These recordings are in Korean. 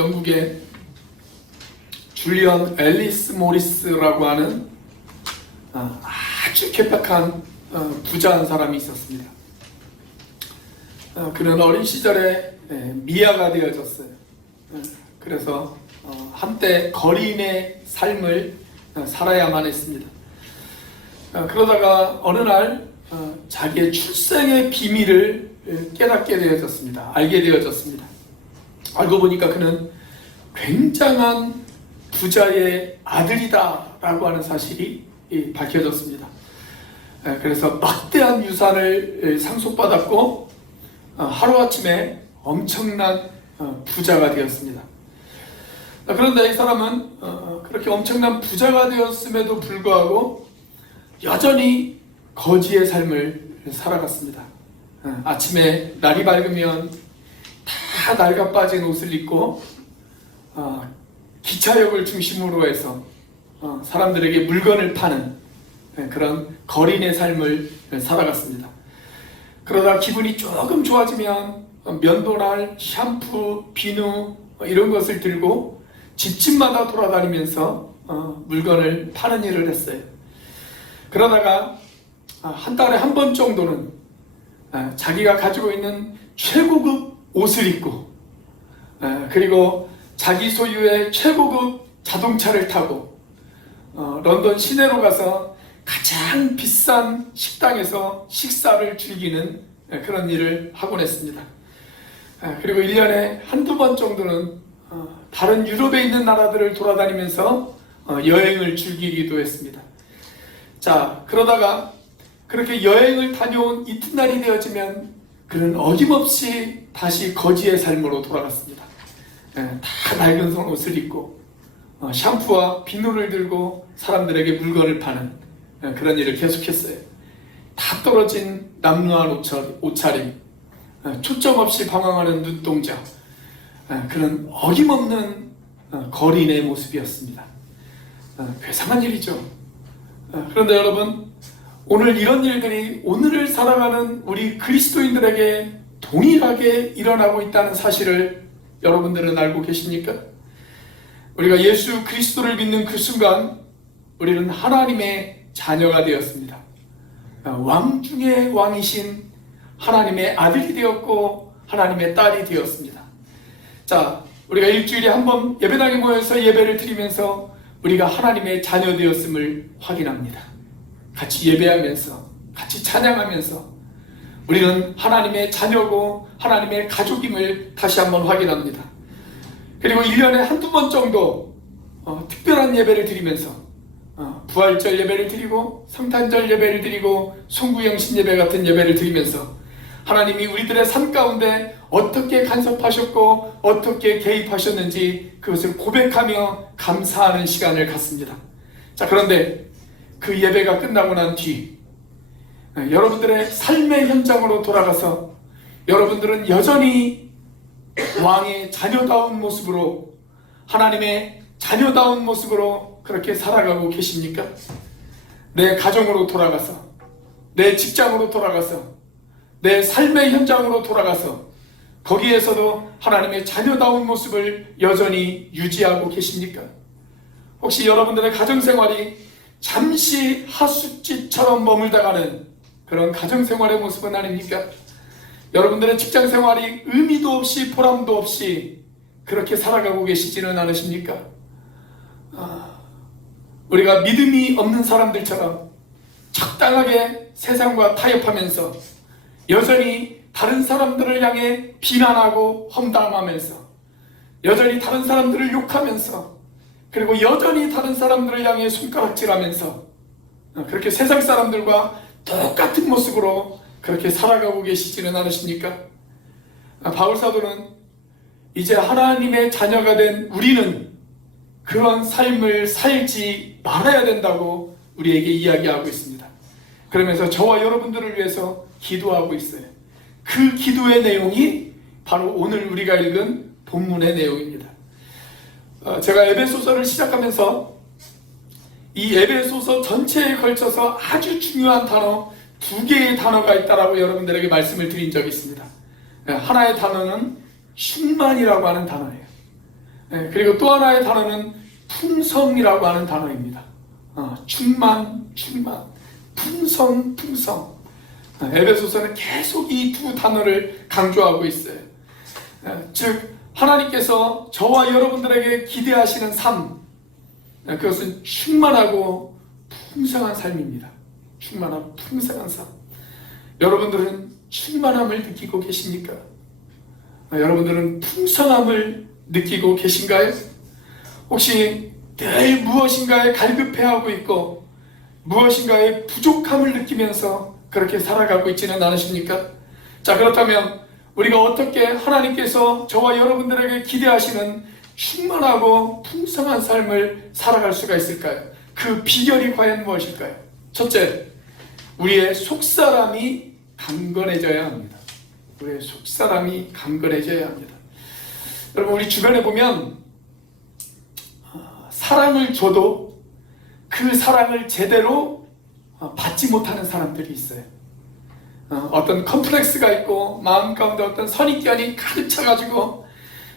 영국의 줄리언 앨리스 모리스라고 하는 아주 괴팍한 부자한 사람이 있었습니다. 그는 어린 시절에 미아가 되어졌어요. 그래서 한때 거리인의 삶을 살아야만 했습니다. 그러다가 어느 날 자기의 출생의 비밀을 깨닫게 되어졌습니다. 알게 되어졌습니다. 알고 보니까 그는 굉장한 부자의 아들이다 라고 하는 사실이 밝혀졌습니다. 그래서 막대한 유산을 상속받았고 하루아침에 엄청난 부자가 되었습니다. 그런데 이 사람은 그렇게 엄청난 부자가 되었음에도 불구하고 여전히 거지의 삶을 살아갔습니다. 아침에 날이 밝으면 다 낡아 빠진 옷을 입고 기차역을 중심으로 해서 사람들에게 물건을 파는 그런 거린의 삶을 살아갔습니다. 그러다 기분이 조금 좋아지면 면도날, 샴푸, 비누 이런 것을 들고 집집마다 돌아다니면서 물건을 파는 일을 했어요. 그러다가 한 달에 한 번 정도는 자기가 가지고 있는 최고급 옷을 입고 그리고 자기 소유의 최고급 자동차를 타고 런던 시내로 가서 가장 비싼 식당에서 식사를 즐기는 그런 일을 하곤 했습니다. 그리고 1년에 한두 번 정도는 다른 유럽에 있는 나라들을 돌아다니면서 여행을 즐기기도 했습니다. 자, 그러다가 그렇게 여행을 다녀온 이튿날이 되어지면 그는 어김없이 다시 거지의 삶으로 돌아갔습니다. 다 낡은 옷을 입고 샴푸와 비누를 들고 사람들에게 물건을 파는 그런 일을 계속했어요. 다 떨어진 남루한 옷차림, 초점 없이 방황하는 눈동자, 그런 어김없는 거린의 모습이었습니다. 괴상한 일이죠. 그런데 여러분, 오늘 이런 일들이 오늘을 살아가는 우리 그리스도인들에게 동일하게 일어나고 있다는 사실을 여러분들은 알고 계십니까? 우리가 예수 그리스도를 믿는 그 순간 우리는 하나님의 자녀가 되었습니다. 왕 중의 왕이신 하나님의 아들이 되었고 하나님의 딸이 되었습니다. 자, 우리가 일주일에 한 번 예배당에 모여서 예배를 드리면서 우리가 하나님의 자녀 되었음을 확인합니다. 같이 예배하면서 같이 찬양하면서 우리는 하나님의 자녀고 하나님의 가족임을 다시 한번 확인합니다. 그리고 1년에 한두 번 정도 특별한 예배를 드리면서 부활절 예배를 드리고 성탄절 예배를 드리고 송구영신 예배 같은 예배를 드리면서 하나님이 우리들의 삶 가운데 어떻게 간섭하셨고 어떻게 개입하셨는지 그것을 고백하며 감사하는 시간을 갖습니다. 자, 그런데 그 예배가 끝나고 난 뒤 여러분들의 삶의 현장으로 돌아가서 여러분들은 여전히 왕의 자녀다운 모습으로 하나님의 자녀다운 모습으로 그렇게 살아가고 계십니까? 내 가정으로 돌아가서 내 직장으로 돌아가서 내 삶의 현장으로 돌아가서 거기에서도 하나님의 자녀다운 모습을 여전히 유지하고 계십니까? 혹시 여러분들의 가정생활이 잠시 하숙집처럼 머물다가는 그런 가정생활의 모습은 아닙니까? 여러분들의 직장생활이 의미도 없이 보람도 없이 그렇게 살아가고 계시지는 않으십니까? 우리가 믿음이 없는 사람들처럼 적당하게 세상과 타협하면서 여전히 다른 사람들을 향해 비난하고 험담하면서 여전히 다른 사람들을 욕하면서 그리고 여전히 다른 사람들을 향해 손가락질하면서 그렇게 세상 사람들과 똑같은 모습으로 그렇게 살아가고 계시지는 않으십니까? 바울 사도는 이제 하나님의 자녀가 된 우리는 그런 삶을 살지 말아야 된다고 우리에게 이야기하고 있습니다. 그러면서 저와 여러분들을 위해서 기도하고 있어요. 그 기도의 내용이 바로 오늘 우리가 읽은 본문의 내용입니다. 제가 에베소서를 시작하면서 이 에베소서 전체에 걸쳐서 아주 중요한 단어 2개의 단어가 있다라고 여러분들에게 말씀을 드린 적이 있습니다. 하나의 단어는 충만이라고 하는 단어예요. 그리고 또 하나의 단어는 풍성이라고 하는 단어입니다. 충만, 풍성. 에베소서는 계속 이 두 단어를 강조하고 있어요. 즉 하나님께서 저와 여러분들에게 기대하시는 삶, 그것은 충만하고 풍성한 삶입니다. 충만하고 풍성한 삶. 여러분들은 충만함을 느끼고 계십니까? 여러분들은 풍성함을 느끼고 계신가요? 혹시 늘 무엇인가에 갈급해하고 있고 무엇인가에 부족함을 느끼면서 그렇게 살아가고 있지는 않으십니까? 자, 그렇다면 우리가 어떻게 하나님께서 저와 여러분들에게 기대하시는 충만하고 풍성한 삶을 살아갈 수가 있을까요? 그 비결이 과연 무엇일까요? 첫째, 우리의 속사람이 강건해져야 합니다. 우리의 속사람이 강건해져야 합니다. 여러분, 우리 주변에 보면 사랑을 줘도 그 사랑을 제대로 받지 못하는 사람들이 있어요. 어떤 컴플렉스가 있고 마음 가운데 어떤 선입견이 가득 차가지고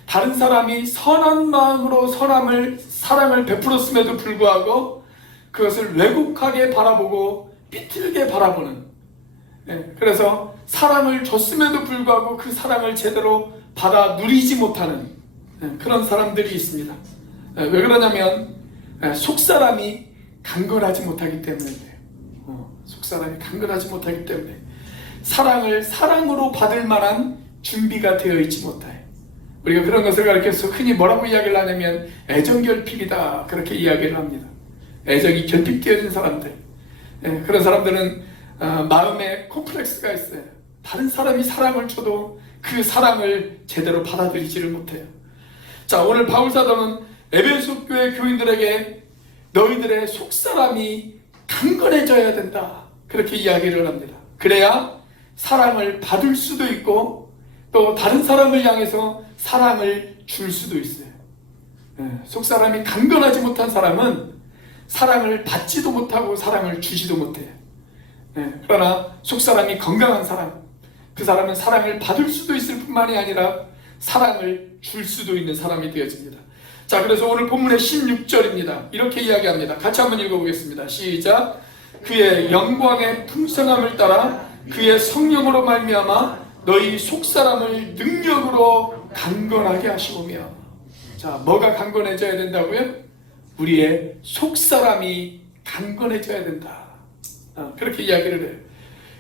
다른 사람이 선한 마음으로 사랑을 베풀었음에도 불구하고 그것을 왜곡하게 바라보고 삐뚤게 바라보는, 그래서 사랑을 줬음에도 불구하고 그 사랑을 제대로 받아 누리지 못하는 그런 사람들이 있습니다. 왜 그러냐면 속사람이 강건하지 못하기 때문인데요. 속사람이 강건하지 못하기 때문에 사랑을 사랑으로 받을 만한 준비가 되어 있지 못해. 우리가 그런 것을 가르쳐서 흔히 뭐라고 이야기를 하냐면 애정결핍이다, 그렇게 이야기를 합니다. 애정이 결핍되어진 사람들, 그런 사람들은 마음에 콤플렉스가 있어요. 다른 사람이 사랑을 줘도 그 사랑을 제대로 받아들이지를 못해요. 자, 오늘 바울사도는 에베소 교회 교인들에게 너희들의 속사람이 강건해져야 된다, 그렇게 이야기를 합니다. 그래야 사랑을 받을 수도 있고 또 다른 사람을 향해서 사랑을 줄 수도 있어요. 속사람이 강건하지 못한 사람은 사랑을 받지도 못하고 사랑을 주지도 못해요. 그러나 속사람이 건강한 사람, 그 사람은 사랑을 받을 수도 있을 뿐만이 아니라 사랑을 줄 수도 있는 사람이 되어집니다. 자, 그래서 오늘 본문의 16절입니다. 이렇게 이야기합니다. 같이 한번 읽어보겠습니다. 시작. 그의 영광의 풍성함을 따라 그의 성령으로 말미암아 너희 속사람을 능력으로 강건하게 하시오며. 자, 뭐가 강건해져야 된다고요? 우리의 속사람이 강건해져야 된다, 그렇게 이야기를 해요.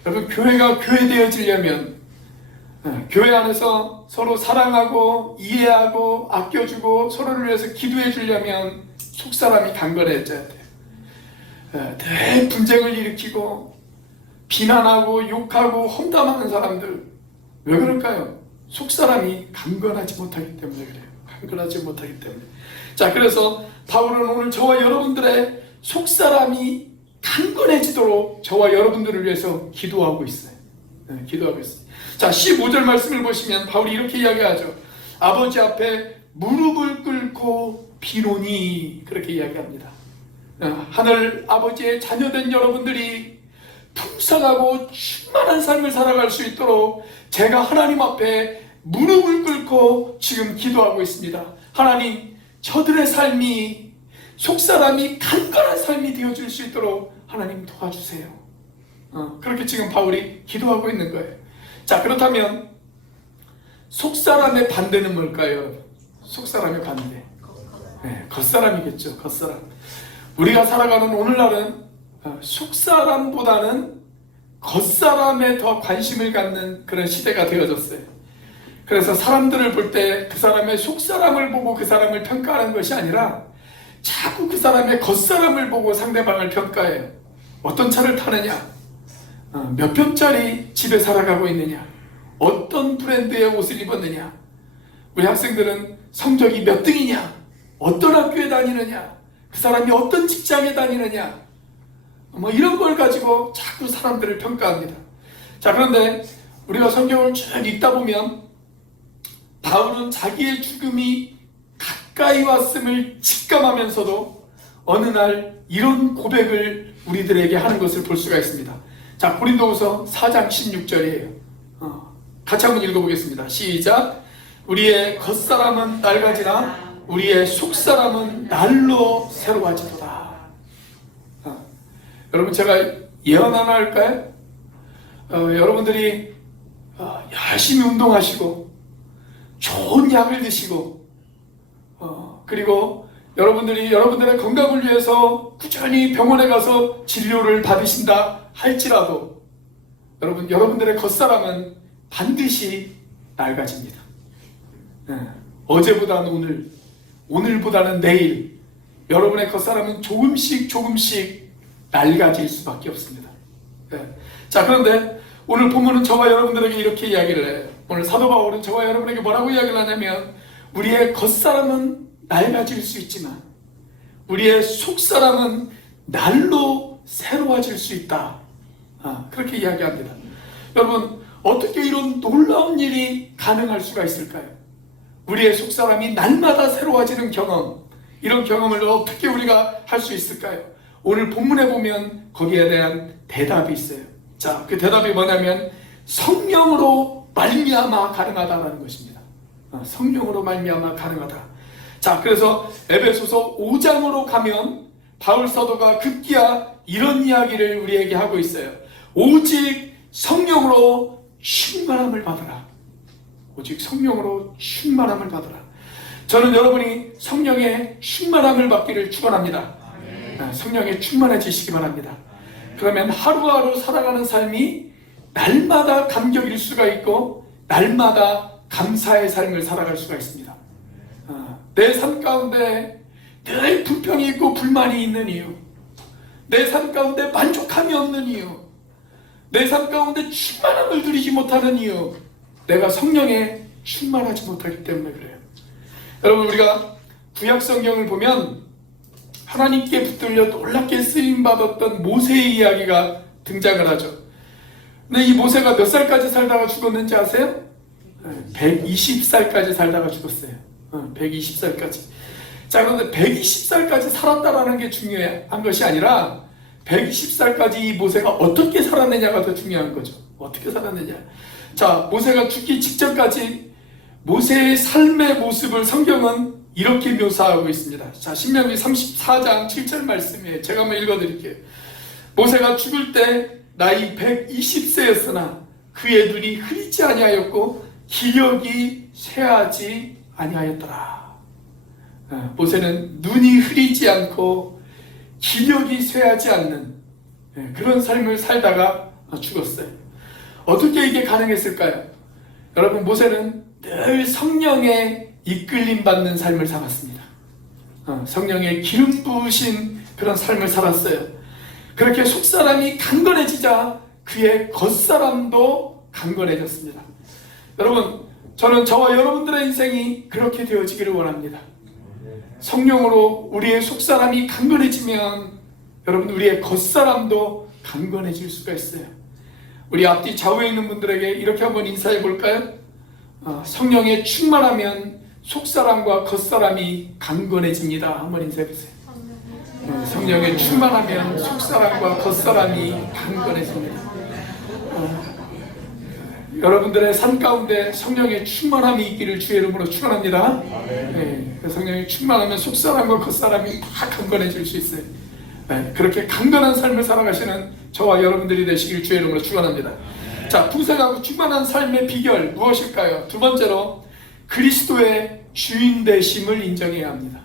여러분, 교회가 교회되어지려면 교회 안에서 서로 사랑하고 이해하고 아껴주고 서로를 위해서 기도해 주려면 속사람이 강건해져야 돼요. 늘 분쟁을 일으키고 비난하고 욕하고 험담하는 사람들, 왜 그럴까요? 속사람이 강건하지 못하기 때문에 그래요. 강건하지 못하기 때문에. 자, 그래서 바울은 오늘 저와 여러분들의 속사람이 강건해지도록 저와 여러분들을 위해서 기도하고 있어요. 기도하고 있어요. 자, 15절 말씀을 보시면 바울이 이렇게 이야기하죠. 아버지 앞에 무릎을 꿇고 비노니, 그렇게 이야기합니다. 하늘 아버지의 자녀된 여러분들이 풍성하고 충만한 삶을 살아갈 수 있도록 제가 하나님 앞에 무릎을 꿇고 지금 기도하고 있습니다. 하나님, 저들의 삶이 속사람이 강건한 삶이 되어줄 수 있도록 하나님 도와주세요. 그렇게 지금 바울이 기도하고 있는 거예요. 자, 그렇다면 속사람의 반대는 뭘까요, 여러분? 속사람의 반대, 겉사람이겠죠. 겉사람. 우리가 살아가는 오늘날은 속사람보다는 겉사람에 더 관심을 갖는 그런 시대가 되어졌어요. 그래서 사람들을 볼 때 그 사람의 속사람을 보고 그 사람을 평가하는 것이 아니라 자꾸 그 사람의 겉사람을 보고 상대방을 평가해요. 어떤 차를 타느냐, 몇 평짜리 집에 살아가고 있느냐, 어떤 브랜드의 옷을 입었느냐, 우리 학생들은 성적이 몇 등이냐, 어떤 학교에 다니느냐, 그 사람이 어떤 직장에 다니느냐, 뭐 이런 걸 가지고 자꾸 사람들을 평가합니다. 자, 그런데 우리가 성경을 쭉 읽다 보면 바울은 자기의 죽음이 가까이 왔음을 직감하면서도 어느 날 이런 고백을 우리들에게 하는 것을 볼 수가 있습니다. 자, 고린도후서 4장 16절이에요. 같이 한번 읽어보겠습니다. 시작. 우리의 겉사람은 낡아지나 우리의 속사람은 날로 새로워지도다. 여러분, 제가 예언 하나 할까요? 여러분들이 열심히 운동하시고 좋은 약을 드시고 그리고 여러분들이 여러분들의 건강을 위해서 꾸준히 병원에 가서 진료를 받으신다 할지라도 여러분들의 겉사람은 반드시 낡아집니다. 어제보다는 오늘, 오늘보다는 내일, 여러분의 겉사람은 조금씩 낡아질 수밖에 없습니다. 자, 그런데 오늘 본문은 저와 여러분들에게 이렇게 이야기를 해요. 오늘 사도 바울은 저와 여러분에게 뭐라고 이야기를 하냐면, 우리의 겉사람은 낡아질 수 있지만 우리의 속사람은 날로 새로워질 수 있다. 그렇게 이야기합니다. 여러분, 어떻게 이런 놀라운 일이 가능할 수가 있을까요? 우리의 속사람이 날마다 새로워지는 경험, 이런 경험을 어떻게 우리가 할 수 있을까요? 오늘 본문에 보면 거기에 대한 대답이 있어요. 자, 그 대답이 뭐냐면 성령으로 말미암아 가능하다라는 것입니다. 성령으로 말미암아 가능하다. 자, 그래서 에베소서 5장으로 가면 바울 사도가 급기야 이런 이야기를 우리에게 하고 있어요. 오직 성령으로 충만함을 받으라. 오직 성령으로 충만함을 받으라. 저는 여러분이 성령의 충만함을 받기를 축원합니다. 성령에 충만해지시기 바랍니다. 그러면 하루하루 살아가는 삶이 날마다 감격일 수가 있고 날마다 감사의 삶을 살아갈 수가 있습니다. 내 삶 가운데 늘 불평이 있고 불만이 있는 이유, 내 삶 가운데 만족함이 없는 이유, 내 삶 가운데 충만함을 누리지 못하는 이유, 내가 성령에 충만하지 못하기 때문에 그래요. 여러분, 우리가 구약 성경을 보면 하나님께 붙들려 놀랍게 쓰임받았던 모세의 이야기가 등장을 하죠. 근데 이 모세가 몇 살까지 살다가 죽었는지 아세요? 120살까지 살다가 죽었어요. 120살까지. 자, 그런데 120살까지 살았다라는 게 중요한 것이 아니라 120살까지 이 모세가 어떻게 살았느냐가 더 중요한 거죠. 어떻게 살았느냐. 자, 모세가 죽기 직전까지 모세의 삶의 모습을 성경은 이렇게 묘사하고 있습니다. 자, 신명기 34장 7절 말씀이에요. 제가 한번 읽어드릴게요. 모세가 죽을 때 나이 120세였으나 그의 눈이 흐리지 아니하였고 기력이 쇠하지 아니하였더라. 모세는 눈이 흐리지 않고 기력이 쇠하지 않는 그런 삶을 살다가 죽었어요. 어떻게 이게 가능했을까요? 여러분, 모세는 늘 성령의 이끌림 받는 삶을 살았습니다. 성령의 기름 부으신 그런 삶을 살았어요. 그렇게 속사람이 강건해지자 그의 겉사람도 강건해졌습니다. 여러분, 저는 저와 여러분들의 인생이 그렇게 되어지기를 원합니다. 성령으로 우리의 속사람이 강건해지면 여러분, 우리의 겉사람도 강건해질 수가 있어요. 우리 앞뒤 좌우에 있는 분들에게 이렇게 한번 인사해 볼까요? 성령에 충만하면 속사람과 겉사람이 강건해집니다. 한번 인사해 보세요. 성령에 충만하면 속사람과 겉사람이 강건해집니다. 여러분들의 삶 가운데 성령의 충만함이 있기를 주의 이름으로 축원합니다. 성령이 충만하면 속사람과 겉사람이 다 강건해질 수 있어요. 그렇게 강건한 삶을 살아가시는 저와 여러분들이 되시길 주의 이름으로 축원합니다. 자, 풍성하고 충만한 삶의 비결 무엇일까요? 두 번째로 그리스도의 주인 되심을 인정해야 합니다.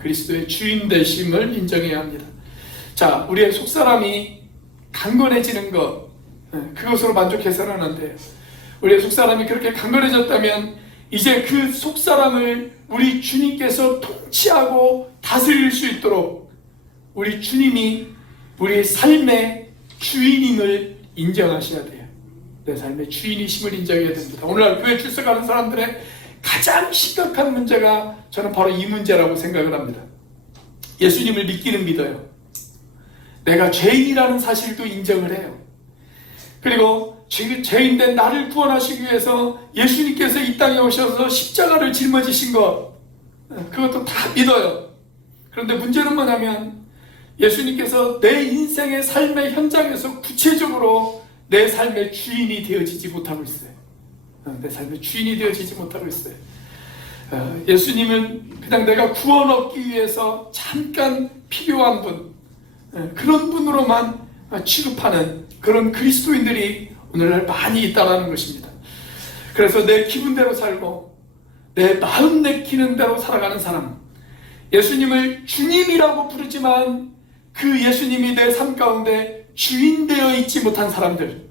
그리스도의 주인 되심을 인정해야 합니다. 자, 우리의 속사람이 강건해지는 것, 그것으로 만족해서는 안 돼요. 우리의 속사람이 그렇게 강건해졌다면 이제 그 속사람을 우리 주님께서 통치하고 다스릴 수 있도록 우리 주님이 우리의 삶의 주인임을 인정하셔야 돼요. 내 삶의 주인이심을 인정해야 됩니다. 오늘날 교회 출석하는 사람들의 가장 심각한 문제가 저는 바로 이 문제라고 생각을 합니다. 예수님을 믿기는 믿어요. 내가 죄인이라는 사실도 인정을 해요. 그리고 죄인된 나를 구원하시기 위해서 예수님께서 이 땅에 오셔서 십자가를 짊어지신 것, 그것도 다 믿어요. 그런데 문제는 뭐냐면 예수님께서 내 인생의 삶의 현장에서 구체적으로 내 삶의 주인이 되어지지 못하고 있어요. 내 삶의 주인이 되어지지 못하고 있어요. 예수님은 그냥 내가 구원 얻기 위해서 잠깐 필요한 분, 그런 분으로만 취급하는 그런 그리스도인들이 오늘날 많이 있다는 것입니다. 그래서 내 기분대로 살고 내 마음 내키는 대로 살아가는 사람, 예수님을 주님이라고 부르지만 그 예수님이 내 삶 가운데 주인 되어 있지 못한 사람들,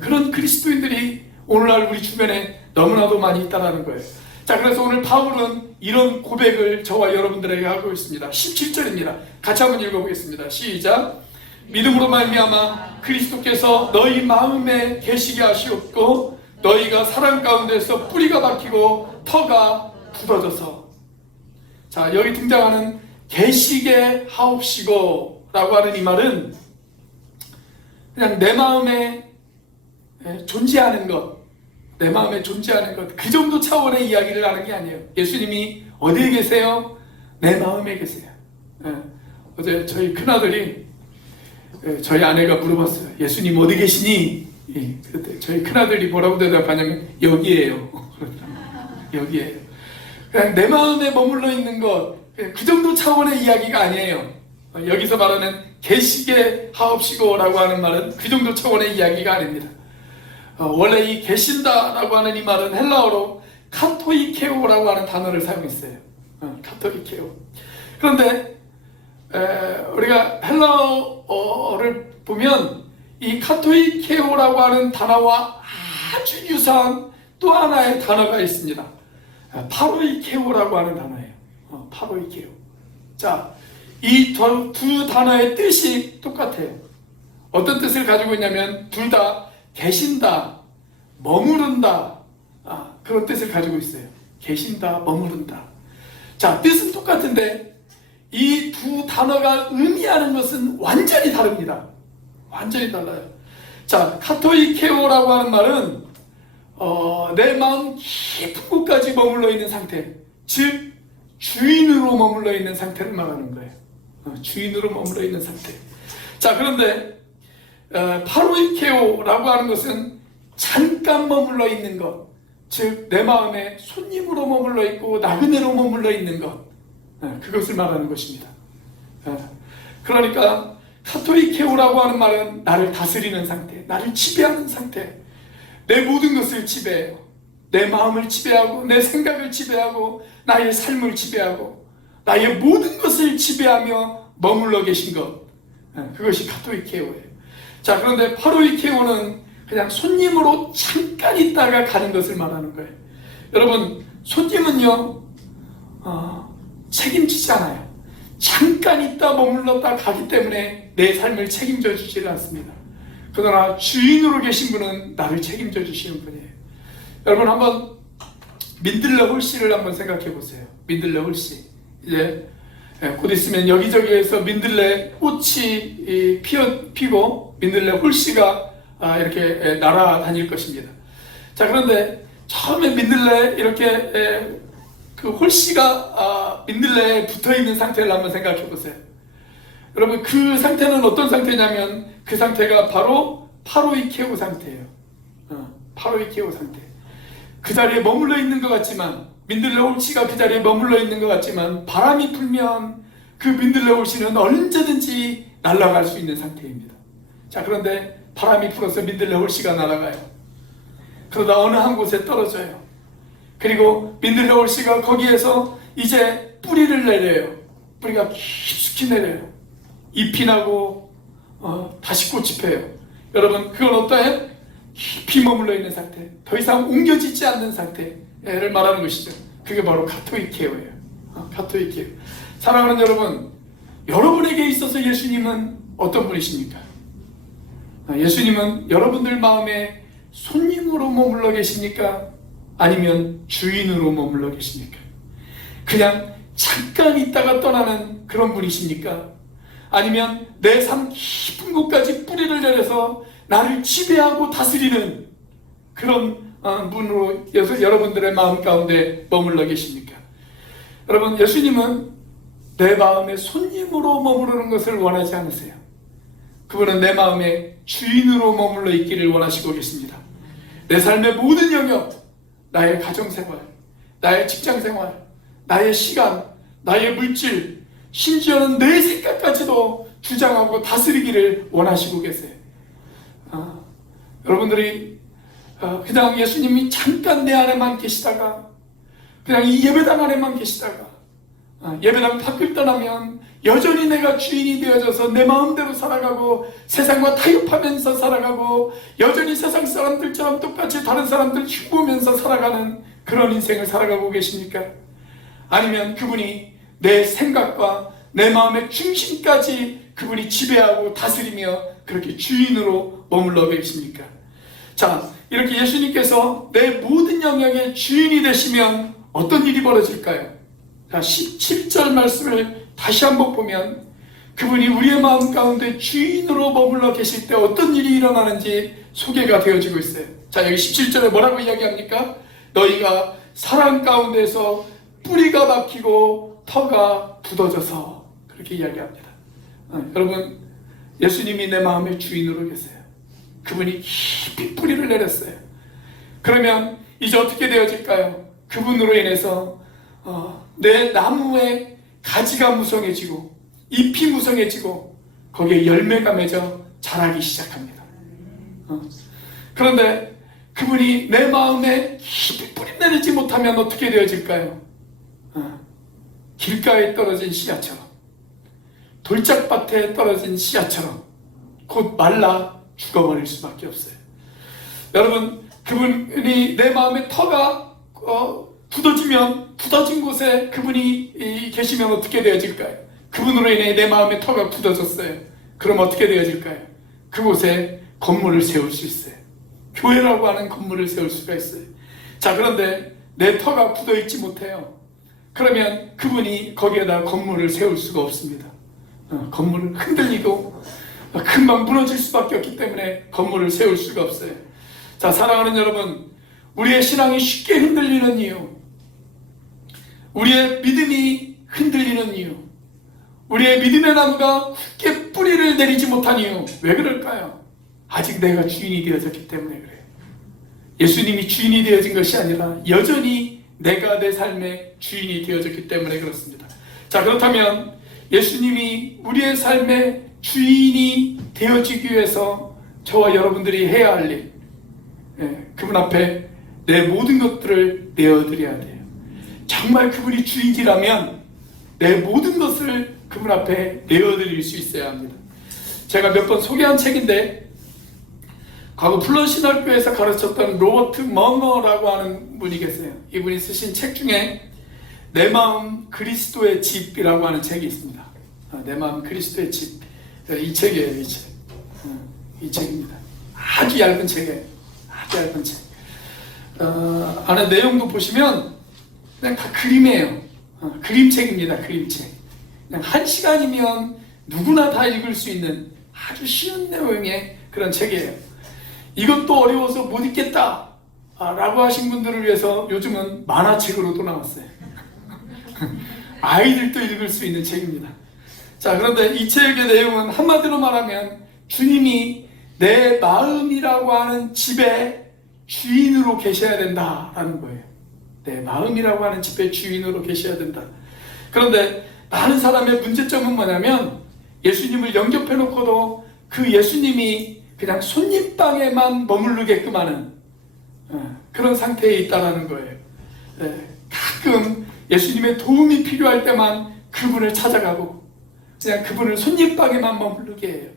그런 그리스도인들이 오늘날 우리 주변에 너무나도 많이 있다는 거예요. 자, 그래서 오늘 바울은 이런 고백을 저와 여러분들에게 하고 있습니다. 17절입니다. 같이 한번 읽어보겠습니다. 시작. 믿음으로 말미암아 그리스도께서 너희 마음에 계시게 하시옵고 너희가 사랑 가운데서 뿌리가 박히고 터가 굳어져서. 자, 여기 등장하는 계시게 하옵시고 라고 하는 이 말은 그냥 내 마음에 존재하는 것, 내 마음에 존재하는 것, 그 정도 차원의 이야기를 하는 게 아니에요. 예수님이 어디에 계세요? 내 마음에 계세요. 어제 저희 큰아들이 저희 아내가 물어봤어요. 예수님 어디 계시니? 그때 저희 큰아들이 뭐라고 대답하냐면 여기에요. 여기에요. 그냥 내 마음에 머물러 있는 것, 그 정도 차원의 이야기가 아니에요. 여기서 말하는 계시게 하옵시고 라고 하는 말은 그 정도 차원의 이야기가 아닙니다. 원래 이 계신다라고 하는 이 말은 헬라어로 카토이케오라고 하는 단어를 사용했어요. 카토이케오. 그런데 우리가 헬라어를 보면 이 카토이케오라고 하는 단어와 아주 유사한 또 하나의 단어가 있습니다. 파로이케오라고 하는 단어예요. 파로이케오. 자, 이 두 단어의 뜻이 똑같아요. 어떤 뜻을 가지고 있냐면 둘 다 계신다, 머무른다, 그런 뜻을 가지고 있어요. 계신다, 머무른다. 자, 뜻은 똑같은데 이 두 단어가 의미하는 것은 완전히 다릅니다. 완전히 달라요. 자, 카토이케오라고 하는 말은 내 마음 깊은 곳까지 머물러 있는 상태, 즉 주인으로 머물러 있는 상태를 말하는 거예요. 주인으로 머물러 있는 상태. 자, 그런데 파로이케오라고 하는 것은 잠깐 머물러 있는 것, 즉 내 마음에 손님으로 머물러 있고 나그네로 머물러 있는 것, 그것을 말하는 것입니다. 그러니까 카토이케오라고 하는 말은 나를 다스리는 상태, 나를 지배하는 상태, 내 모든 것을 지배해요. 내 마음을 지배하고 내 생각을 지배하고 나의 삶을 지배하고 나의 모든 것을 지배하며 머물러 계신 것, 그것이 카토이케오예요. 자, 그런데 파로이케오는 그냥 손님으로 잠깐 있다가 가는 것을 말하는 거예요. 여러분, 손님은요 책임지지 않아요. 잠깐 있다 머물렀다 가기 때문에 내 삶을 책임져 주지는 않습니다. 그러나 주인으로 계신 분은 나를 책임져 주시는 분이에요. 여러분, 한번 민들레 홀씨를 한번 생각해 보세요. 민들레 홀씨. 이제 곧 있으면 여기저기에서 민들레 꽃이 피고 민들레 홀씨가 이렇게 날아다닐 것입니다. 자, 그런데 처음에 민들레 이렇게 그 홀씨가 민들레에 붙어있는 상태를 한번 생각해 보세요. 여러분, 그 상태는 어떤 상태냐면 그 상태가 바로 파로이케오 상태예요. 파로이케오 상태. 그 자리에 머물러 있는 것 같지만, 민들레 홀씨가 그 자리에 머물러 있는 것 같지만 바람이 불면 그 민들레 홀씨는 언제든지 날아갈 수 있는 상태입니다. 자, 그런데 바람이 불어서 민들레 홀씨가 날아가요. 그러다 어느 한 곳에 떨어져요. 그리고 민들레 홀씨가 거기에서 이제 뿌리를 내려요. 뿌리가 깊숙이 내려요. 잎이 나고 다시 꽃이 펴요. 여러분, 그건 어떠해요? 깊이 머물러 있는 상태, 더 이상 옮겨지지 않는 상태를 말하는 것이죠. 그게 바로 카토이케오예요. 카토이케오. 사랑하는 여러분, 여러분에게 있어서 예수님은 어떤 분이십니까? 예수님은 여러분들 마음에 손님으로 머물러 계십니까? 아니면 주인으로 머물러 계십니까? 그냥 잠깐 있다가 떠나는 그런 분이십니까? 아니면 내 삶 깊은 곳까지 뿌리를 내려서 나를 지배하고 다스리는 그런 분으로 여러분들의 마음 가운데 머물러 계십니까? 여러분, 예수님은 내 마음에 손님으로 머무르는 것을 원하지 않으세요. 그분은 내 마음에 주인으로 머물러 있기를 원하시고 계십니다. 내 삶의 모든 영역, 나의 가정생활, 나의 직장생활, 나의 시간, 나의 물질, 심지어는 내 생각까지도 주장하고 다스리기를 원하시고 계세요. 여러분들이 그냥 예수님이 잠깐 내 안에만 계시다가, 그냥 이 예배당 안에만 계시다가 예배당 밖을 떠나면 여전히 내가 주인이 되어져서 내 마음대로 살아가고 세상과 타협하면서 살아가고 여전히 세상 사람들처럼 똑같이 다른 사람들 흉보면서 살아가는 그런 인생을 살아가고 계십니까? 아니면 그분이 내 생각과 내 마음의 중심까지 그분이 지배하고 다스리며 그렇게 주인으로 머물러 계십니까? 자, 이렇게 예수님께서 내 모든 영역의 주인이 되시면 어떤 일이 벌어질까요? 자, 17절 말씀을 다시 한번 보면 그분이 우리의 마음 가운데 주인으로 머물러 계실 때 어떤 일이 일어나는지 소개가 되어지고 있어요. 자, 여기 17절에 뭐라고 이야기합니까? 너희가 사랑 가운데서 뿌리가 박히고 터가 굳어져서, 그렇게 이야기합니다. 여러분, 예수님이 내 마음의 주인으로 계세요. 그분이 깊이 뿌리를 내렸어요. 그러면 이제 어떻게 되어질까요? 그분으로 인해서 내 나무의 가지가 무성해지고 잎이 무성해지고 거기에 열매가 맺어 자라기 시작합니다. 그런데 그분이 내 마음에 깊이 뿌리 내리지 못하면 어떻게 되어질까요? 길가에 떨어진 씨앗처럼, 돌짝밭에 떨어진 씨앗처럼 곧 말라 죽어버릴 수밖에 없어요. 여러분, 그분이 내 마음에 터가 굳어지면, 굳어진 곳에 그분이 계시면 어떻게 되어질까요? 그분으로 인해 내 마음에 터가 굳어졌어요. 그럼 어떻게 되어질까요? 그곳에 건물을 세울 수 있어요. 교회라고 하는 건물을 세울 수가 있어요. 자, 그런데 내 터가 굳어있지 못해요. 그러면 그분이 거기에다 건물을 세울 수가 없습니다. 건물을 흔들리고 금방 무너질 수밖에 없기 때문에 건물을 세울 수가 없어요. 자, 사랑하는 여러분, 우리의 신앙이 쉽게 흔들리는 이유, 우리의 믿음이 흔들리는 이유, 우리의 믿음의 나무가 굳게 뿌리를 내리지 못한 이유, 왜 그럴까요? 아직 내가 주인이 되어졌기 때문에 그래요. 예수님이 주인이 되어진 것이 아니라 여전히 내가 내 삶의 주인이 되어졌기 때문에 그렇습니다. 자, 그렇다면 예수님이 우리의 삶의 주인이 되어지기 위해서 저와 여러분들이 해야 할 일, 그분 앞에 내 모든 것들을 내어드려야 돼요. 정말 그분이 주인이라면 내 모든 것을 그분 앞에 내어드릴 수 있어야 합니다. 제가 몇 번 소개한 책인데, 과거 플러신학교에서 가르쳤던 로버트 멍어라고 하는 분이 계세요. 이분이 쓰신 책 중에 내 마음 그리스도의 집이라고 하는 책이 있습니다. 내 마음 그리스도의 집, 이 책이에요. 이 책, 이 책입니다. 아주 얇은 책이에요. 아주 얇은 책. 안에 내용도 보시면 그냥 다 그림이에요. 그림책입니다. 그림책. 그냥 1시간이면 누구나 다 읽을 수 있는 아주 쉬운 내용의 그런 책이에요. 이것도 어려워서 못 읽겠다 라고 하신 분들을 위해서 요즘은 만화책으로도 나왔어요. 아이들도 읽을 수 있는 책입니다. 자, 그런데 이 책의 내용은 한마디로 말하면 주님이 내 마음이라고 하는 집의 주인으로 계셔야 된다라는 거예요. 내 마음이라고 하는 집의 주인으로 계셔야 된다. 그런데 많은 사람의 문제점은 뭐냐면 예수님을 영접해 놓고도 그 예수님이 그냥 손님방에만 머무르게끔 하는 그런 상태에 있다는 거예요. 가끔 예수님의 도움이 필요할 때만 그분을 찾아가고 그냥 그분을 손님방에만 머무르게 해요.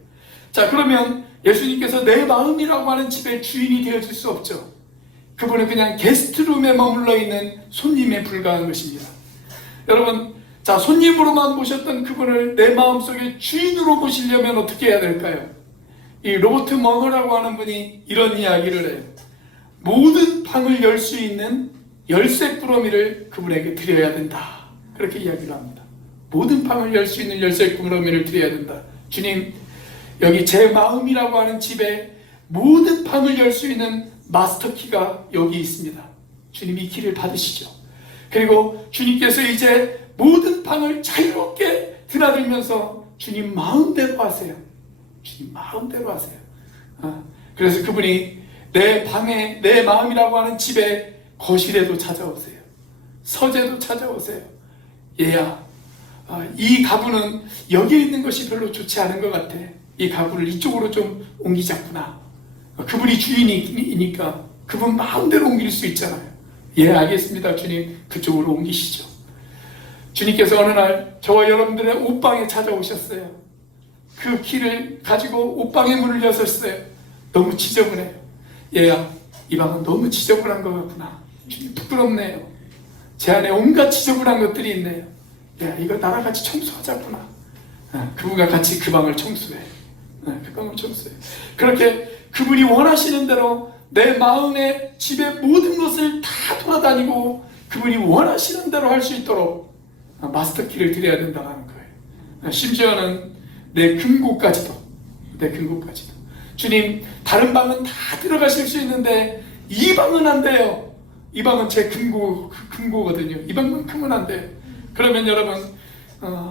자, 그러면 예수님께서 내 마음이라고 하는 집의 주인이 되어줄 수 없죠. 그분은 그냥 게스트룸에 머물러 있는 손님에 불과한 것입니다. 여러분, 자, 손님으로만 모셨던 그분을 내 마음속에 주인으로 모시려면 어떻게 해야 될까요? 이 로버트 멍어라고 하는 분이 이런 이야기를 해요. 모든 방을 열 수 있는 열쇠 꾸러미를 그분에게 드려야 된다. 그렇게 이야기를 합니다. 모든 방을 열 수 있는 열쇠 꾸러미를 드려야 된다. 주님, 여기 제 마음이라고 하는 집에 모든 방을 열 수 있는 마스터키가 여기 있습니다. 주님, 이 키를 받으시죠. 그리고 주님께서 이제 모든 방을 자유롭게 드나들면서 주님 마음대로 하세요. 주님 마음대로 하세요. 그래서 그분이 내 방에, 내 마음이라고 하는 집에 거실에도 찾아오세요. 서재도 찾아오세요. 얘야, 이 가구는 여기에 있는 것이 별로 좋지 않은 것 같아. 이 가구를 이쪽으로 좀 옮기자꾸나. 그분이 주인이니까 그분 마음대로 옮길 수 있잖아요. 예, 알겠습니다. 주님, 그쪽으로 옮기시죠. 주님께서 어느 날 저와 여러분들의 옷방에 찾아오셨어요. 그 키를 가지고 옷방의 문을 여셨어요. 너무 지저분해요. 얘야, 이 방은 너무 지저분한 것 같구나. 주님, 부끄럽네요. 제 안에 온갖 지저분한 것들이 있네요. 야, 이거 나랑 같이 청소하자꾸나. 그분과 같이 그 방을 청소해. 그 방을 청소해. 그렇게 그분이 원하시는 대로 내 마음의 집의 모든 것을 다 돌아다니고 그분이 원하시는 대로 할 수 있도록 마스터키를 드려야 된다는 거예요. 심지어는 내 금고까지도. 주님, 다른 방은 다 들어가실 수 있는데 이 방은 안 돼요. 이 방은 제 금고거든요. 이 방만큼은 안 돼요. 그러면 여러분,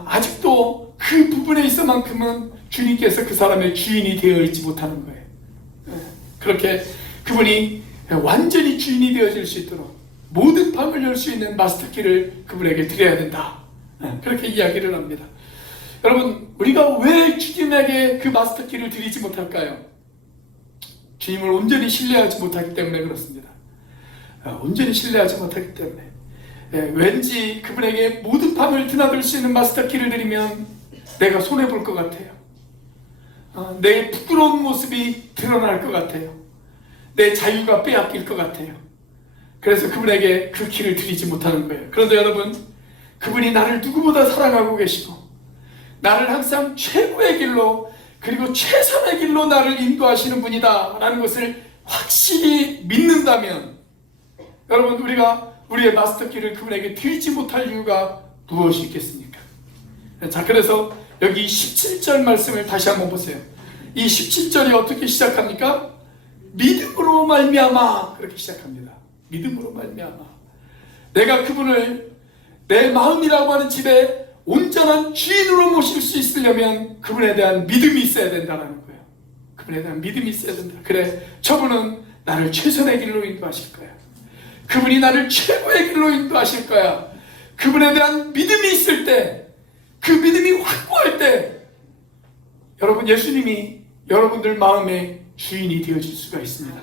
아직도 그 부분에 있어만큼은 주님께서 그 사람의 주인이 되어 있지 못하는 거예요. 그렇게 그분이 완전히 주인이 되어질 수 있도록 모든 방을 열 수 있는 마스터키를 그분에게 드려야 된다. 그렇게 이야기를 합니다. 여러분, 우리가 왜 주님에게 그 마스터키를 드리지 못할까요? 주님을 온전히 신뢰하지 못하기 때문에 그렇습니다. 온전히 신뢰하지 못하기 때문에. 왠지 그분에게 모든 밤을 드나들 수 있는 마스터키를 드리면 내가 손해볼 것 같아요. 내 부끄러운 모습이 드러날 것 같아요. 내 자유가 빼앗길 것 같아요. 그래서 그분에게 그 키를 드리지 못하는 거예요. 그런데 여러분, 그분이 나를 누구보다 사랑하고 계시고 나를 항상 최고의 길로 그리고 최선의 길로 나를 인도하시는 분이다 라는 것을 확실히 믿는다면 여러분, 우리가 우리의 마스터키를 그분에게 드리지 못할 이유가 무엇이 있겠습니까? 자, 그래서 여기 17절 말씀을 다시 한번 보세요. 이 17절이 어떻게 시작합니까? 믿음으로 말미암아, 그렇게 시작합니다. 믿음으로 말미암아. 내가 그분을 내 마음이라고 하는 집에 온전한 주인으로 모실 수 있으려면 그분에 대한 믿음이 있어야 된다는 거예요. 그분에 대한 믿음이 있어야 된다. 그래, 저분은 나를 최선의 길로 인도하실 거야. 그분이 나를 최고의 길로 인도하실 거야. 그분에 대한 믿음이 있을 때, 그 믿음이 확고할 때 여러분, 예수님이 여러분들 마음의 주인이 되어질 수가 있습니다.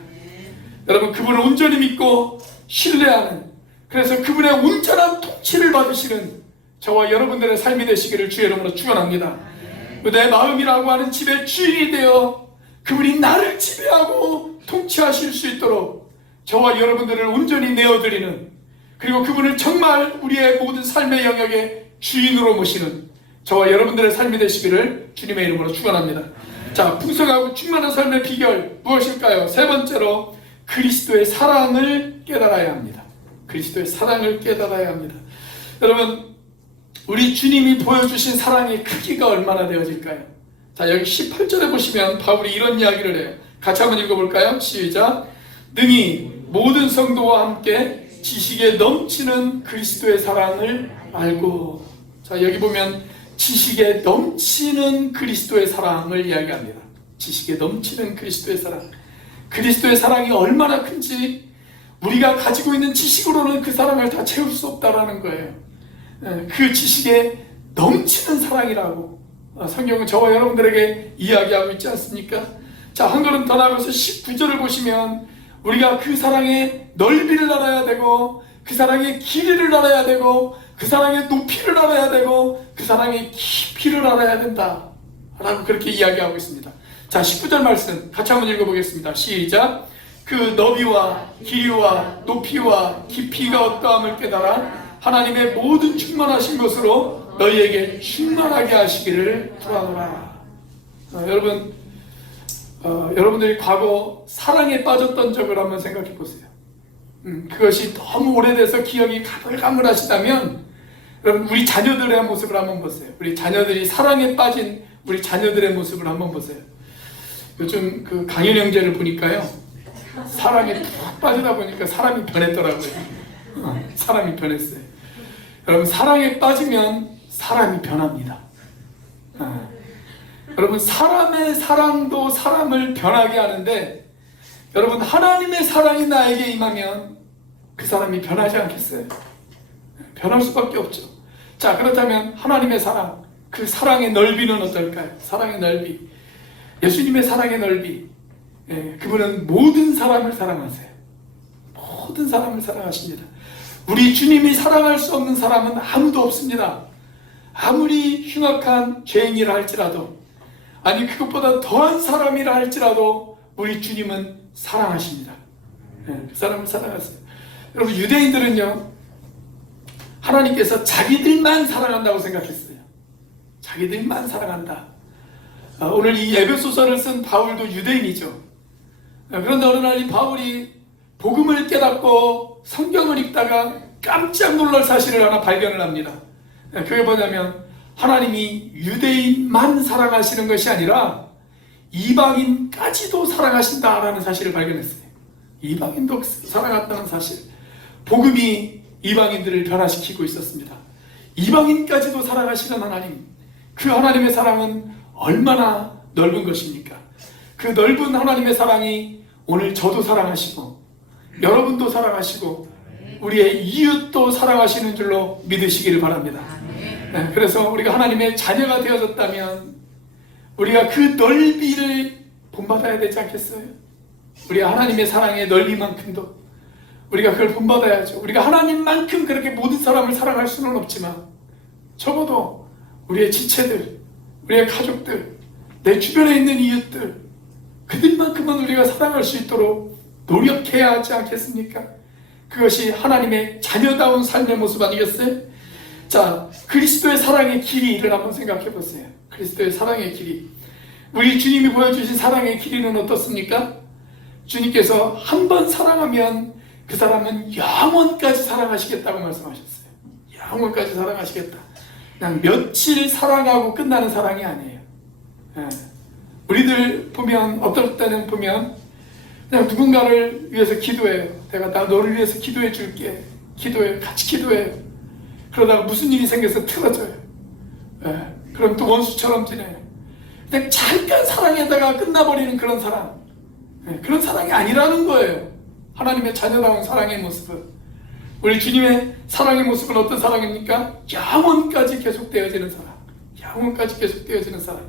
여러분, 그분을 온전히 믿고 신뢰하는, 그래서 그분의 온전한 통치를 받으시는 저와 여러분들의 삶이 되시기를 주의 이름으로 축원합니다. 내 마음이라고 하는 집의 주인이 되어 그분이 나를 지배하고 통치하실 수 있도록 저와 여러분들을 온전히 내어드리는, 그리고 그분을 정말 우리의 모든 삶의 영역에 주인으로 모시는 저와 여러분들의 삶이 되시기를 주님의 이름으로 축원합니다. 자, 풍성하고 충만한 삶의 비결 무엇일까요? 세 번째로 그리스도의 사랑을 깨달아야 합니다. 그리스도의 사랑을 깨달아야 합니다. 여러분, 우리 주님이 보여주신 사랑의 크기가 얼마나 되어질까요? 자, 여기 18절에 보시면 바울이 이런 이야기를 해요. 같이 한번 읽어볼까요? 시작. 능히 모든 성도와 함께 지식에 넘치는 그리스도의 사랑을 알고. 자, 여기 보면 지식에 넘치는 그리스도의 사랑을 이야기합니다. 지식에 넘치는 그리스도의 사랑. 그리스도의 사랑이 얼마나 큰지 우리가 가지고 있는 지식으로는 그 사랑을 다 채울 수 없다라는 거예요. 그 지식에 넘치는 사랑이라고 성경은 저와 여러분들에게 이야기하고 있지 않습니까? 자, 한 걸음 더 나아가서 19절을 보시면 우리가 그 사랑의 넓이를 알아야 되고 그 사랑의 길이를 알아야 되고 그 사랑의 높이를 알아야 되고 그 사랑의 깊이를 알아야 된다 라고 그렇게 이야기하고 있습니다. 자, 19절 말씀 같이 한번 읽어보겠습니다. 시작. 그 너비와 길이와 높이와 깊이가 어떠함을 깨달아 하나님의 모든 충만하신 것으로 너희에게 충만하게 하시기를 구하노라. 여러분, 여러분들이 과거 사랑에 빠졌던 적을 한번 생각해 보세요. 그것이 너무 오래돼서 기억이 가물가물하시다면 여러분, 우리 자녀들의 모습을 한번 보세요. 우리 자녀들이 사랑에 빠진 우리 자녀들의 모습을 한번 보세요. 요즘 그 강연 형제를 보니까요, 사랑에 푹 빠지다 보니까 사람이 변했더라고요. 사람이 변했어요. 여러분, 사랑에 빠지면 사람이 변합니다. 여러분, 사람의 사랑도 사람을 변하게 하는데 여러분, 하나님의 사랑이 나에게 임하면 그 사람이 변하지 않겠어요? 변할 수밖에 없죠. 자, 그렇다면 하나님의 사랑, 그 사랑의 넓이는 어떨까요? 사랑의 넓이, 예수님의 사랑의 넓이, 그분은 모든 사람을 사랑하세요. 모든 사람을 사랑하십니다. 우리 주님이 사랑할 수 없는 사람은 아무도 없습니다. 아무리 흉악한 죄인이라 할지라도, 아니 그것보다 더한 사람이라 할지라도 우리 주님은 사랑하십니다. 그 사람을 사랑하세요. 여러분, 유대인들은요, 하나님께서 자기들만 사랑한다고 생각했어요. 자기들만 사랑한다. 오늘 이 에베소서를 쓴 바울도 유대인이죠. 그런데 어느 날 이 바울이 복음을 깨닫고 성경을 읽다가 깜짝 놀랄 사실을 하나 발견을 합니다. 그게 뭐냐면 하나님이 유대인만 사랑하시는 것이 아니라 이방인까지도 사랑하신다라는 사실을 발견했어요. 이방인도 사랑한다는 사실. 복음이 이방인들을 변화시키고 있었습니다. 이방인까지도 사랑하시는 하나님, 그 하나님의 사랑은 얼마나 넓은 것입니까? 그 넓은 하나님의 사랑이 오늘 저도 사랑하시고 여러분도 사랑하시고 우리의 이웃도 사랑하시는 줄로 믿으시기를 바랍니다. 그래서 우리가 하나님의 자녀가 되어졌다면 우리가 그 넓이를 본받아야 되지 않겠어요? 우리가 하나님의 사랑의 넓이만큼도 우리가 그걸 본받아야죠. 우리가 하나님만큼 그렇게 모든 사람을 사랑할 수는 없지만 적어도 우리의 지체들, 우리의 가족들, 내 주변에 있는 이웃들, 그들만큼은 우리가 사랑할 수 있도록 노력해야 하지 않겠습니까? 그것이 하나님의 자녀다운 삶의 모습 아니겠어요? 자, 그리스도의 사랑의 길이를 한번 생각해 보세요. 그리스도의 사랑의 길이. 우리 주님이 보여주신 사랑의 길이는 어떻습니까? 주님께서 한 번 사랑하면 그 사람은 영원까지 사랑하시겠다고 말씀하셨어요. 영원까지 사랑하시겠다. 그냥 며칠 사랑하고 끝나는 사랑이 아니에요. 우리들 보면 어떨 때는 보면 그냥 누군가를 위해서 기도해요. 내가 나 너를 위해서 기도해 줄게. 기도해, 같이 기도해요. 그러다가 무슨 일이 생겨서 틀어져요. 그럼 또 원수처럼 지내요. 그냥 잠깐 사랑에다가 끝나버리는 그런 사랑. 그런 사랑이 아니라는 거예요. 하나님의 자녀다운 사랑의 모습은. 우리 주님의 사랑의 모습은 어떤 사랑입니까? 영원까지 계속되어지는 사랑. 영원까지 계속되어지는 사랑.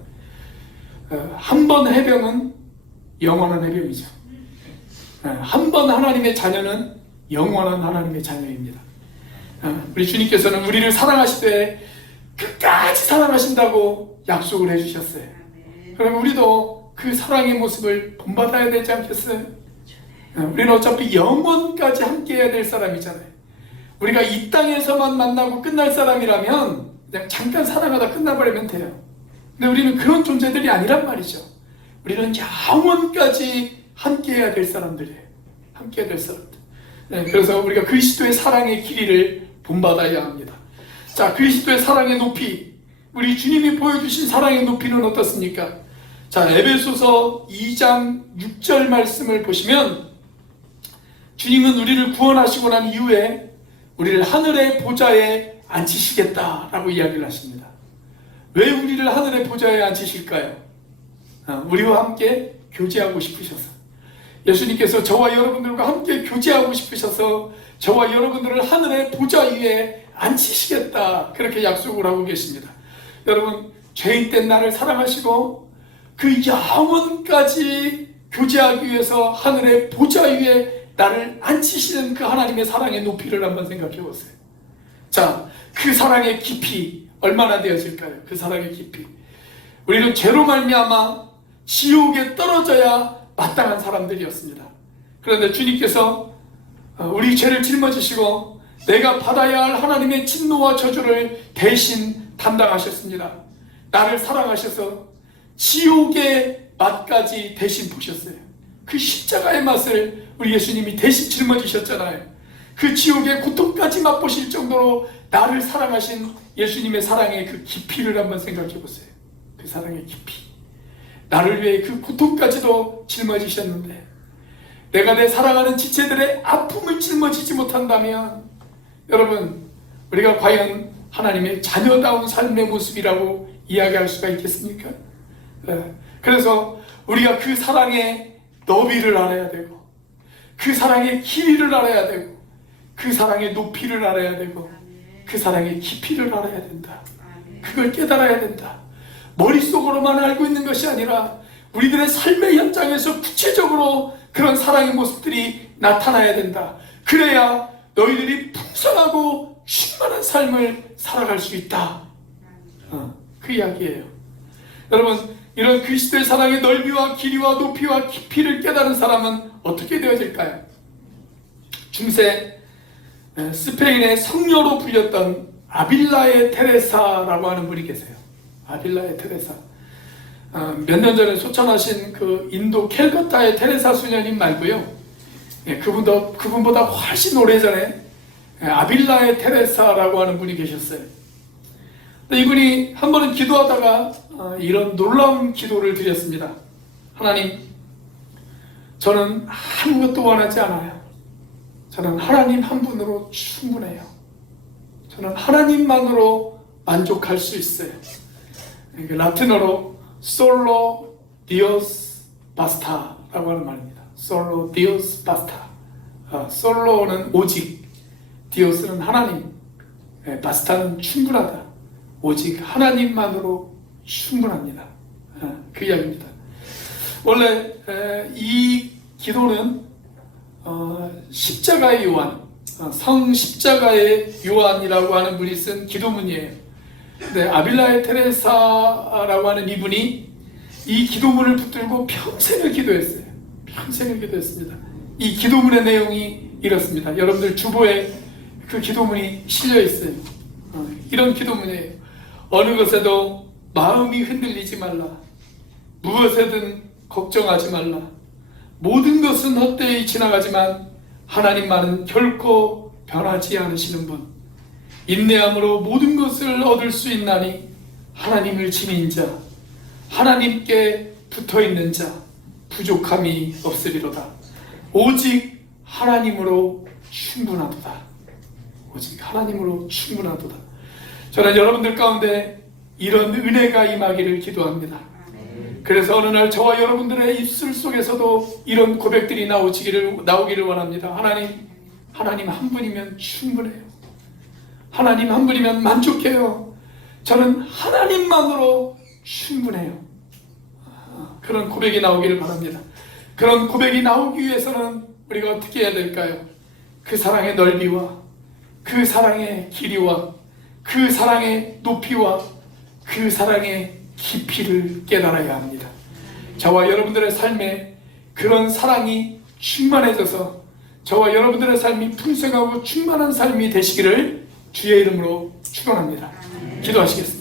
한 번 해병은 영원한 해병이죠. 한 번 하나님의 자녀는 영원한 하나님의 자녀입니다. 우리 주님께서는 우리를 사랑하시되 끝까지 사랑하신다고 약속을 해주셨어요. 그럼 우리도 그 사랑의 모습을 본받아야 되지 않겠어요? 우리는 어차피 영원까지 함께 해야 될 사람이잖아요. 우리가 이 땅에서만 만나고 끝날 사람이라면 그냥 잠깐 사랑하다 끝나버리면 돼요. 근데 우리는 그런 존재들이 아니란 말이죠. 우리는 영원까지 함께 해야 될 사람들이에요. 함께 해야 될 사람들. 그래서 우리가 그리스도의 사랑의 길이를 본받아야 합니다. 자, 그리스도의 사랑의 높이, 우리 주님이 보여주신 사랑의 높이는 어떻습니까? 자, 에베소서 2장 6절 말씀을 보시면 주님은 우리를 구원하시고 난 이후에 우리를 하늘의 보좌에 앉히시겠다라고 이야기를 하십니다. 왜 우리를 하늘의 보좌에 앉히실까요? 우리와 함께 교제하고 싶으셔서, 예수님께서 저와 여러분들과 함께 교제하고 싶으셔서 저와 여러분들을 하늘의 보좌 위에 앉히시겠다, 그렇게 약속을 하고 계십니다. 여러분, 죄인 된 나를 사랑하시고 그 영원까지 교제하기 위해서 하늘의 보좌 위에 나를 앉히시는 그 하나님의 사랑의 높이를 한번 생각해 보세요. 자, 그 사랑의 깊이 얼마나 되어질까요? 그 사랑의 깊이. 우리는 죄로 말미암아 지옥에 떨어져야 마땅한 사람들이었습니다. 그런데 주님께서 우리 죄를 짊어지시고 내가 받아야 할 하나님의 진노와 저주를 대신 담당하셨습니다. 나를 사랑하셔서 지옥의 맛까지 대신 보셨어요. 그 십자가의 맛을 우리 예수님이 대신 짊어지셨잖아요. 그 지옥의 고통까지 맛보실 정도로 나를 사랑하신 예수님의 사랑의 그 깊이를 한번 생각해 보세요. 그 사랑의 깊이. 나를 위해 그 고통까지도 짊어지셨는데 내가 내 사랑하는 지체들의 아픔을 짊어지지 못한다면 여러분, 우리가 과연 하나님의 자녀다운 삶의 모습이라고 이야기할 수가 있겠습니까? 그래서 우리가 그 사랑의 너비를 알아야 되고 그 사랑의 길이를 알아야 되고 그 사랑의 높이를 알아야 되고 그 사랑의 깊이를 알아야 된다. 그걸 깨달아야 된다. 머릿속으로만 알고 있는 것이 아니라 우리들의 삶의 현장에서 구체적으로 그런 사랑의 모습들이 나타나야 된다. 그래야 너희들이 풍성하고 충만한 삶을 살아갈 수 있다. 그 이야기예요. 여러분, 이런 그리스도의 사랑의 넓이와 길이와 높이와 깊이를 깨달은 사람은 어떻게 되어질까요? 중세 스페인의 성녀로 불렸던 아빌라의 테레사라고 하는 분이 계세요. 아빌라의 테레사. 몇 년 전에 소천하신 그 인도 캘커타의 테레사 수녀님 말고요. 그분보다 훨씬 오래전에 아빌라의 테레사라고 하는 분이 계셨어요. 이분이 한 번은 기도하다가 이런 놀라운 기도를 드렸습니다. 하나님, 저는 아무것도 원하지 않아요. 저는 하나님 한 분으로 충분해요. 저는 하나님만으로 만족할 수 있어요. 라틴어로 솔로 디오스 바스타라고 하는 말입니다. 솔로 디오스 바스타. 솔로는 오직, 디오스는 하나님, 바스타는 충분하다. 오직 하나님만으로 충분합니다. 그 이야기입니다. 원래 이 기도는 십자가의 요한, 성십자가의 요한이라고 하는 분이 쓴 기도문이에요. 근데 아빌라의 테레사라고 하는 이분이 이 기도문을 붙들고 평생을 기도했어요. 평생을 기도했습니다. 이 기도문의 내용이 이렇습니다. 여러분들 주보에 그 기도문이 실려 있어요. 이런 기도문이에요. 어느 것에도 마음이 흔들리지 말라. 무엇에든 걱정하지 말라. 모든 것은 헛되이 지나가지만 하나님만은 결코 변하지 않으시는 분. 인내함으로 모든 것을 얻을 수 있나니 하나님을 지닌 자, 하나님께 붙어있는 자, 부족함이 없으리로다. 오직 하나님으로 충분하도다. 오직 하나님으로 충분하도다. 저는 여러분들 가운데 이런 은혜가 임하기를 기도합니다. 그래서 어느 날 저와 여러분들의 입술 속에서도 이런 고백들이 나오기를 원합니다. 하나님 한 분이면 충분해요. 하나님 한 분이면 만족해요. 저는 하나님만으로 충분해요. 그런 고백이 나오기를 바랍니다. 그런 고백이 나오기 위해서는 우리가 어떻게 해야 될까요? 그 사랑의 넓이와 그 사랑의 길이와 그 사랑의 높이와 그 사랑의 깊이를 깨달아야 합니다. 저와 여러분들의 삶에 그런 사랑이 충만해져서 저와 여러분들의 삶이 풍성하고 충만한 삶이 되시기를 주의 이름으로 축원합니다. 기도하시겠습니다.